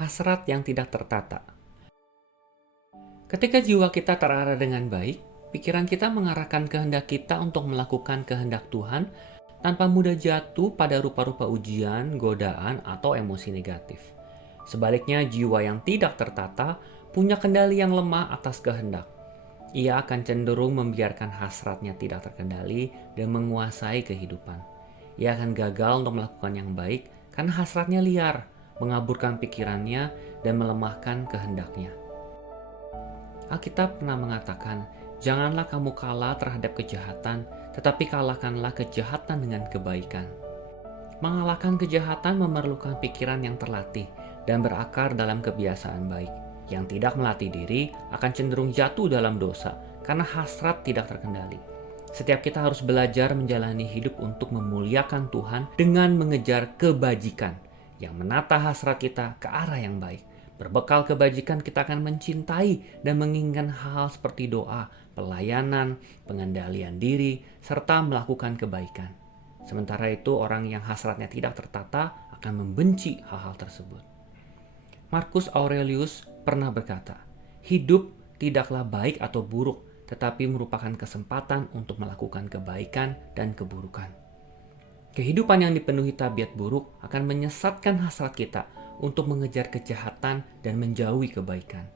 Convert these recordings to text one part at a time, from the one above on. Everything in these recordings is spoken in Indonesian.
hasrat yang tidak tertata. Ketika jiwa kita terarah dengan baik, pikiran kita mengarahkan kehendak kita untuk melakukan kehendak Tuhan tanpa mudah jatuh pada rupa-rupa ujian, godaan, atau emosi negatif. Sebaliknya, jiwa yang tidak tertata punya kendali yang lemah atas kehendak. Ia akan cenderung membiarkan hasratnya tidak terkendali dan menguasai kehidupan. Ia akan gagal untuk melakukan yang baik karena hasratnya liar, mengaburkan pikirannya, dan melemahkan kehendaknya. Alkitab pernah mengatakan, "Janganlah kamu kalah terhadap kejahatan, tetapi kalahkanlah kejahatan dengan kebaikan." Mengalahkan kejahatan memerlukan pikiran yang terlatih dan berakar dalam kebiasaan baik. Yang tidak melatih diri akan cenderung jatuh dalam dosa karena hasrat tidak terkendali. Setiap kita harus belajar menjalani hidup untuk memuliakan Tuhan dengan mengejar kebajikan yang menata hasrat kita ke arah yang baik. Berbekal kebajikan kita akan mencintai dan menginginkan hal seperti doa, pelayanan, pengendalian diri, serta melakukan kebaikan. Sementara itu orang yang hasratnya tidak tertata akan membenci hal-hal tersebut. Marcus Aurelius pernah berkata, "Hidup tidaklah baik atau buruk, tetapi merupakan kesempatan untuk melakukan kebaikan dan keburukan." Kehidupan yang dipenuhi tabiat buruk akan menyesatkan hasrat kita untuk mengejar kejahatan dan menjauhi kebaikan.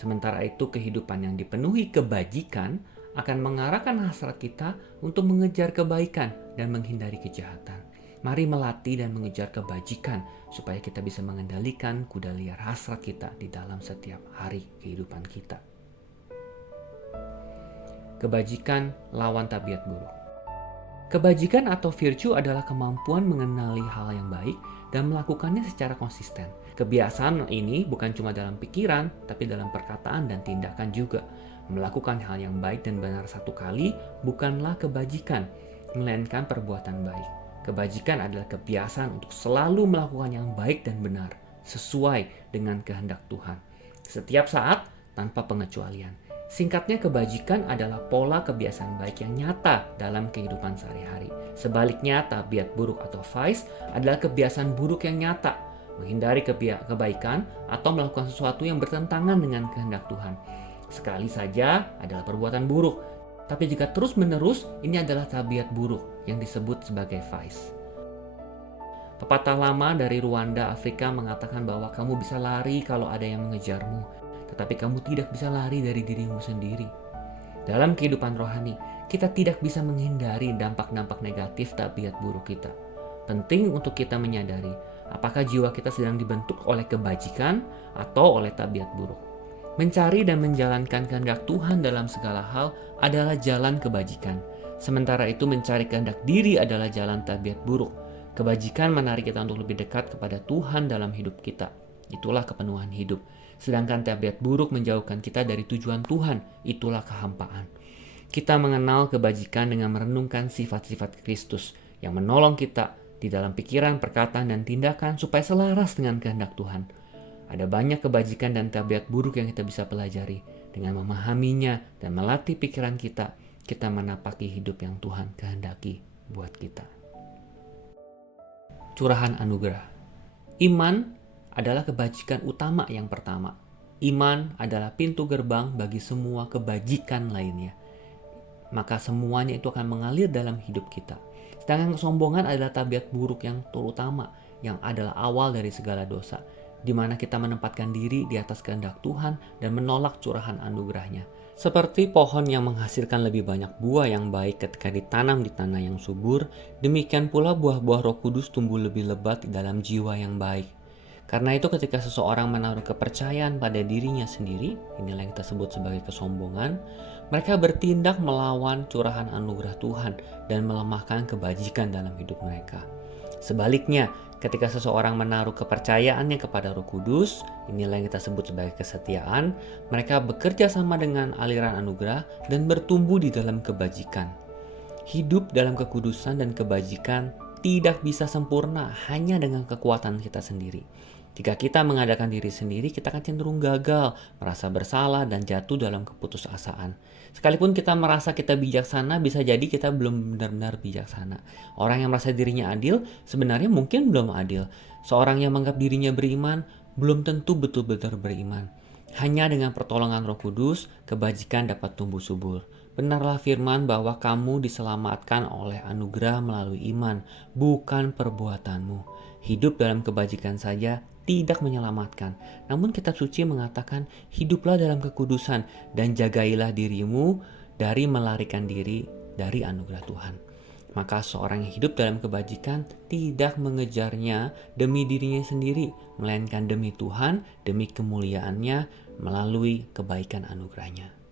Sementara itu kehidupan yang dipenuhi kebajikan akan mengarahkan hasrat kita untuk mengejar kebaikan dan menghindari kejahatan. Mari melatih dan mengejar kebajikan supaya kita bisa mengendalikan kuda liar hasrat kita di dalam setiap hari kehidupan kita. Kebajikan lawan tabiat buruk. Kebajikan atau virtue adalah kemampuan mengenali hal yang baik dan melakukannya secara konsisten. Kebiasaan ini bukan cuma dalam pikiran, tapi dalam perkataan dan tindakan juga. Melakukan hal yang baik dan benar satu kali bukanlah kebajikan, melainkan perbuatan baik. Kebajikan adalah kebiasaan untuk selalu melakukan yang baik dan benar, sesuai dengan kehendak Tuhan. Setiap saat, tanpa pengecualian. Singkatnya, kebajikan adalah pola kebiasaan baik yang nyata dalam kehidupan sehari-hari. Sebaliknya, tabiat buruk atau vice adalah kebiasaan buruk yang nyata, menghindari kebaikan atau melakukan sesuatu yang bertentangan dengan kehendak Tuhan. Sekali saja adalah perbuatan buruk, tapi jika terus-menerus, ini adalah tabiat buruk yang disebut sebagai vice. Pepatah lama dari Rwanda, Afrika mengatakan bahwa kamu bisa lari kalau ada yang mengejarmu, tetapi kamu tidak bisa lari dari dirimu sendiri. Dalam kehidupan rohani, kita tidak bisa menghindari dampak-dampak negatif tabiat buruk kita. Penting untuk kita menyadari apakah jiwa kita sedang dibentuk oleh kebajikan atau oleh tabiat buruk. Mencari dan menjalankan kehendak Tuhan dalam segala hal adalah jalan kebajikan. Sementara itu mencari kehendak diri adalah jalan tabiat buruk. Kebajikan menarik kita untuk lebih dekat kepada Tuhan dalam hidup kita. Itulah kepenuhan hidup. Sedangkan tabiat buruk menjauhkan kita dari tujuan Tuhan. Itulah kehampaan. Kita mengenal kebajikan dengan merenungkan sifat-sifat Kristus yang menolong kita di dalam pikiran, perkataan, dan tindakan supaya selaras dengan kehendak Tuhan. Ada banyak kebajikan dan tabiat buruk yang kita bisa pelajari. Dengan memahaminya dan melatih pikiran kita, kita menapaki hidup yang Tuhan kehendaki buat kita. Curahan anugerah. Iman adalah kebajikan utama yang pertama. Iman adalah pintu gerbang bagi semua kebajikan lainnya. Maka semuanya itu akan mengalir dalam hidup kita. Sedangkan kesombongan adalah tabiat buruk yang terutama, yang adalah awal dari segala dosa, di mana kita menempatkan diri di atas kehendak Tuhan dan menolak curahan anugerahnya. Seperti pohon yang menghasilkan lebih banyak buah yang baik ketika ditanam di tanah yang subur, demikian pula buah-buah Roh Kudus tumbuh lebih lebat di dalam jiwa yang baik. Karena itu ketika seseorang menaruh kepercayaan pada dirinya sendiri, inilah yang kita sebut sebagai kesombongan, mereka bertindak melawan curahan anugerah Tuhan dan melemahkan kebajikan dalam hidup mereka. Sebaliknya, ketika seseorang menaruh kepercayaannya kepada Roh Kudus, inilah yang kita sebut sebagai kesetiaan, mereka bekerja sama dengan aliran anugerah dan bertumbuh di dalam kebajikan. Hidup dalam kekudusan dan kebajikan tidak bisa sempurna hanya dengan kekuatan kita sendiri. Jika kita mengadakan diri sendiri, kita akan cenderung gagal, merasa bersalah, dan jatuh dalam keputusasaan. Sekalipun kita merasa kita bijaksana, bisa jadi kita belum benar-benar bijaksana. Orang yang merasa dirinya adil, sebenarnya mungkin belum adil. Seorang yang menganggap dirinya beriman, belum tentu betul-betul beriman. Hanya dengan pertolongan Roh Kudus, kebajikan dapat tumbuh subur. Benarlah firman bahwa kamu diselamatkan oleh anugerah melalui iman, bukan perbuatanmu. Hidup dalam kebajikan saja tidak menyelamatkan. Namun kitab suci mengatakan, hiduplah dalam kekudusan dan jagailah dirimu dari melarikan diri dari anugerah Tuhan. Maka seorang yang hidup dalam kebajikan tidak mengejarnya demi dirinya sendiri, melainkan demi Tuhan, demi kemuliaannya melalui kebaikan anugerahnya.